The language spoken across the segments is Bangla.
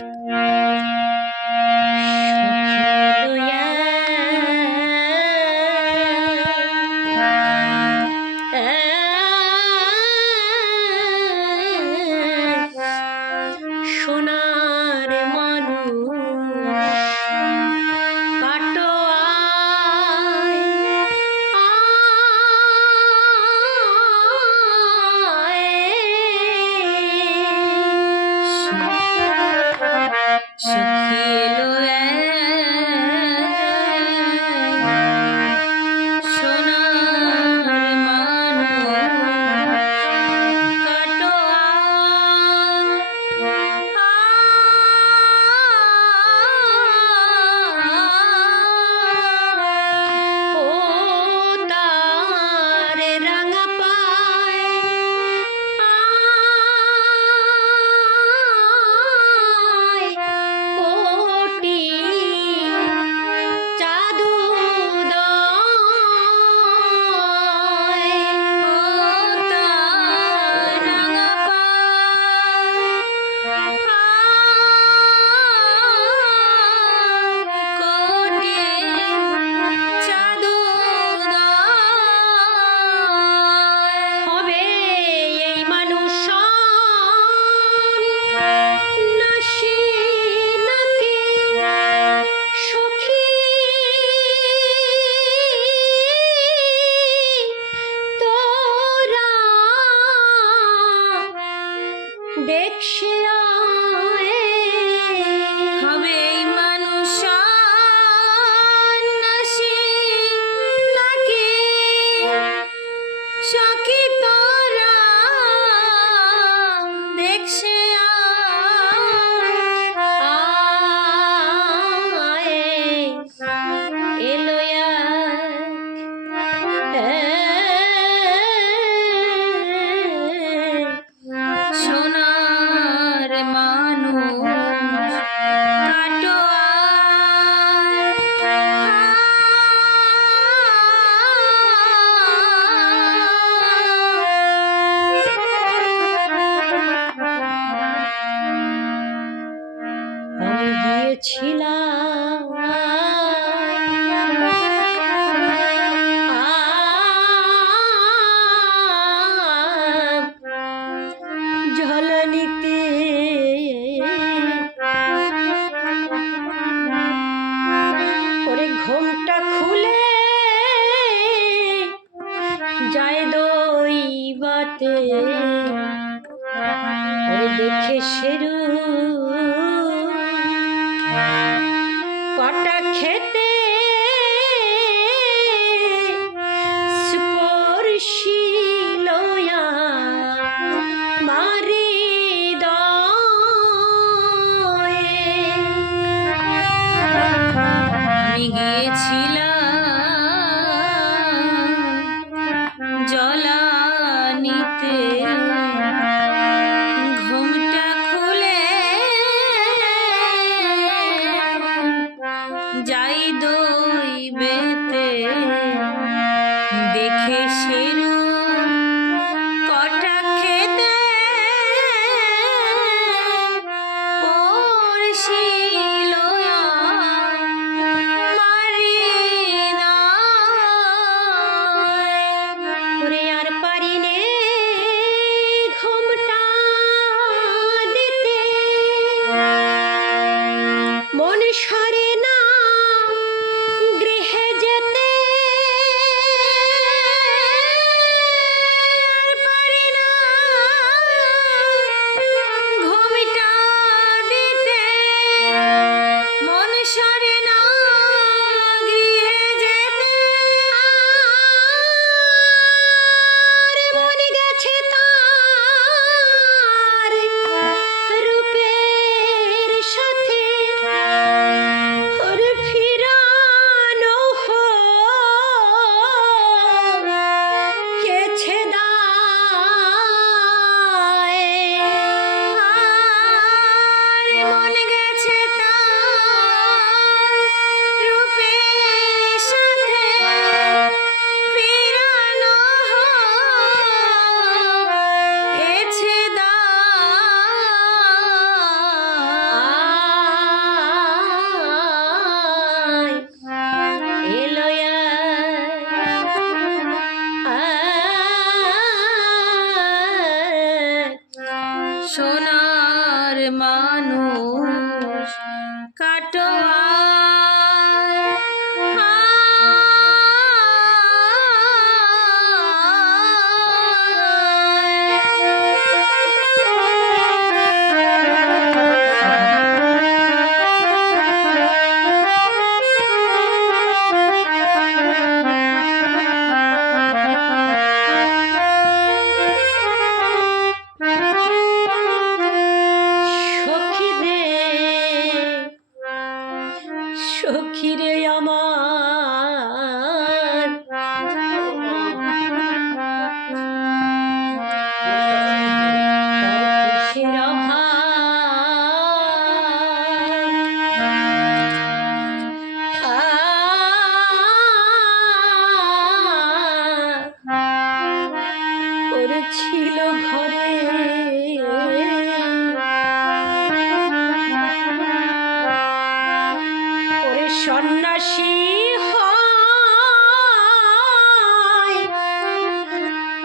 Música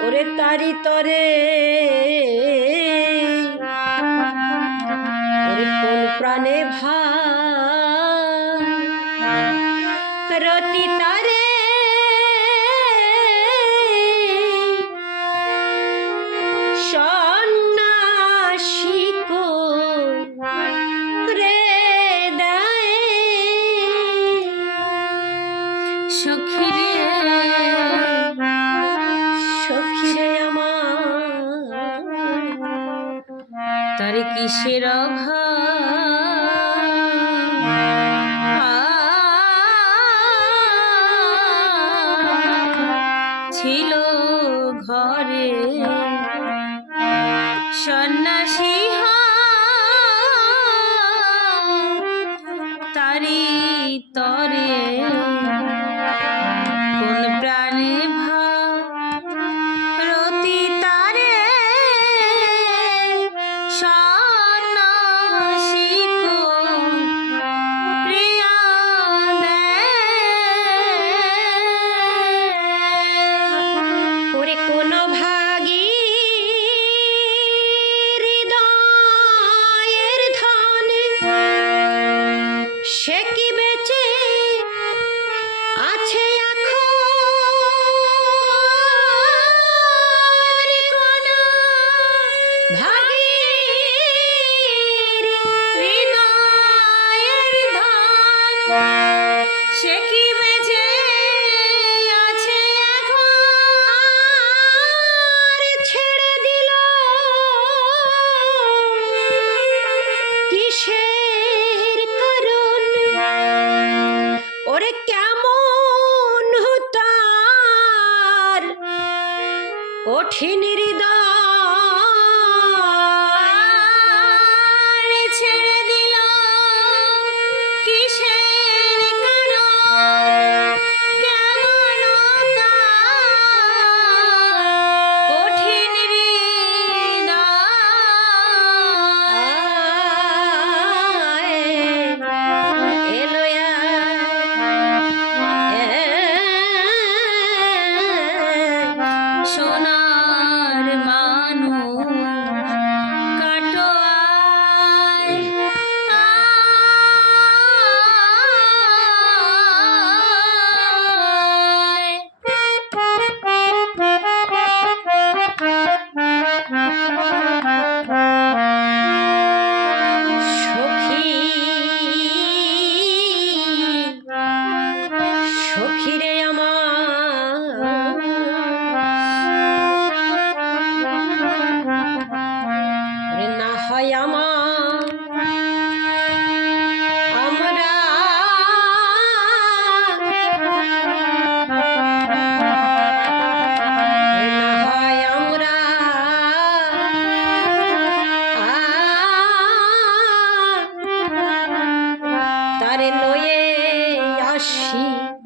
ওরে তারি তরে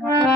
Mm-hmm.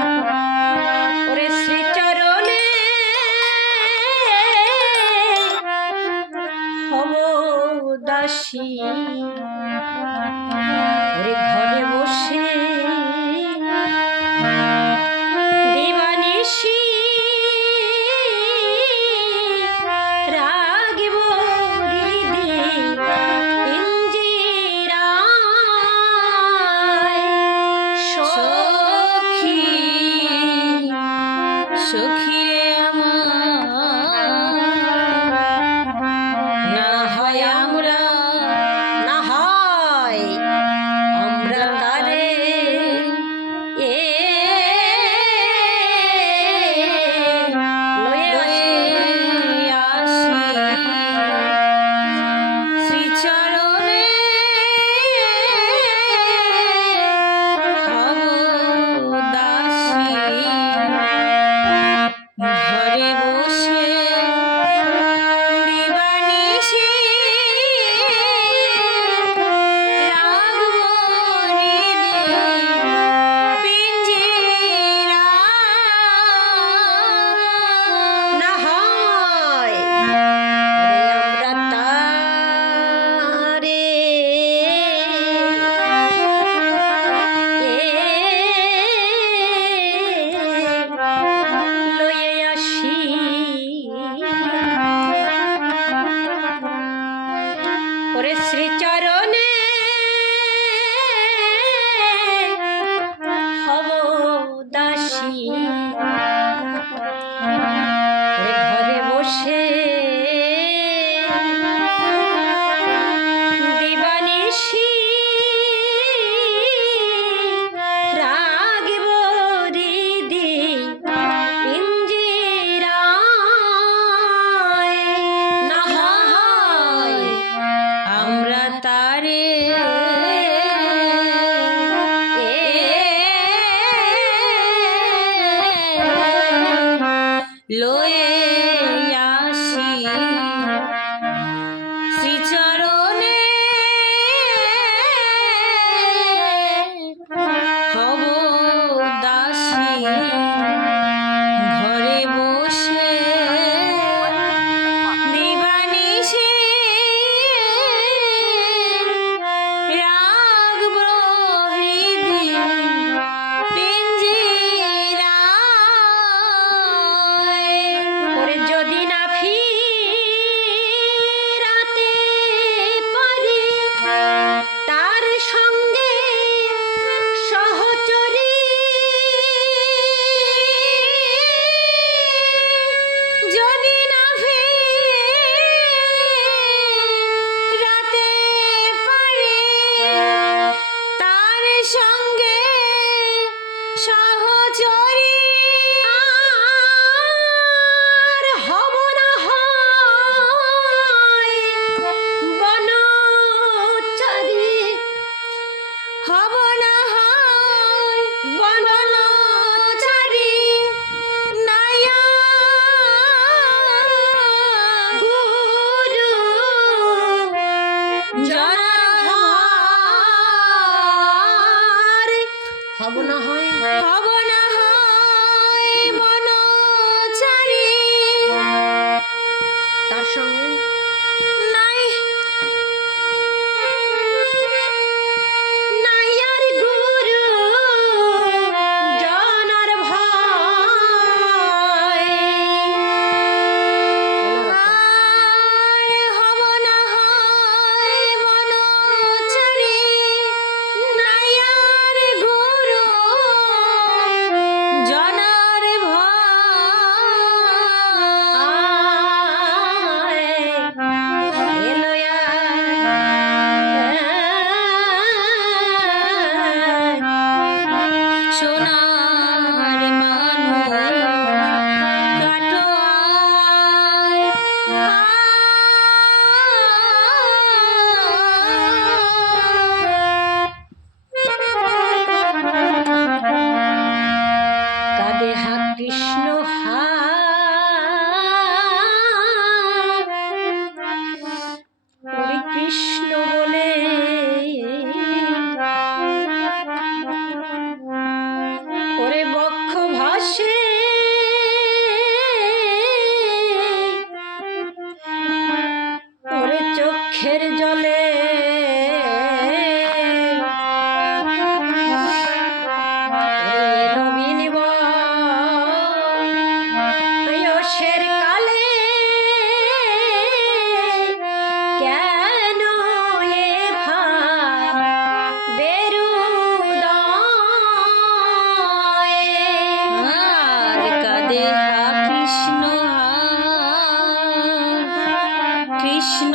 কৃষ্ণ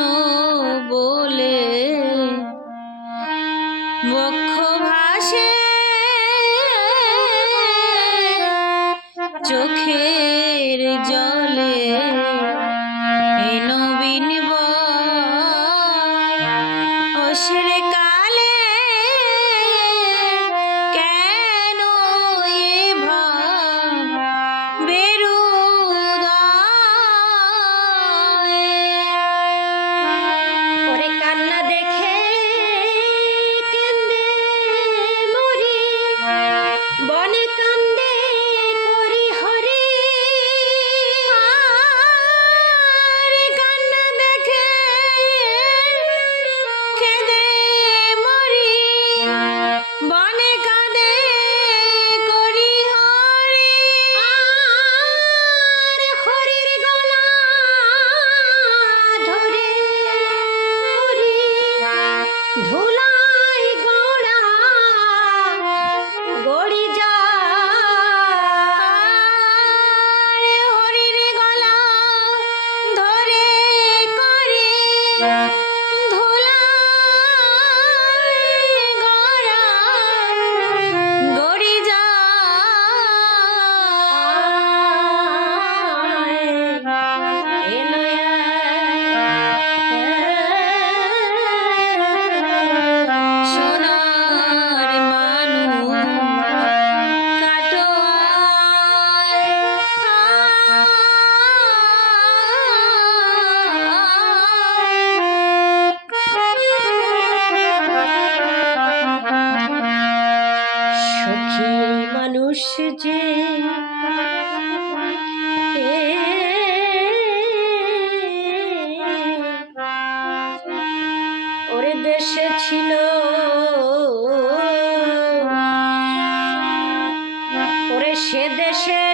সে দেশের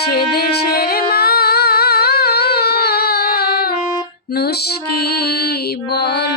সে দেশের মানুষকি বলো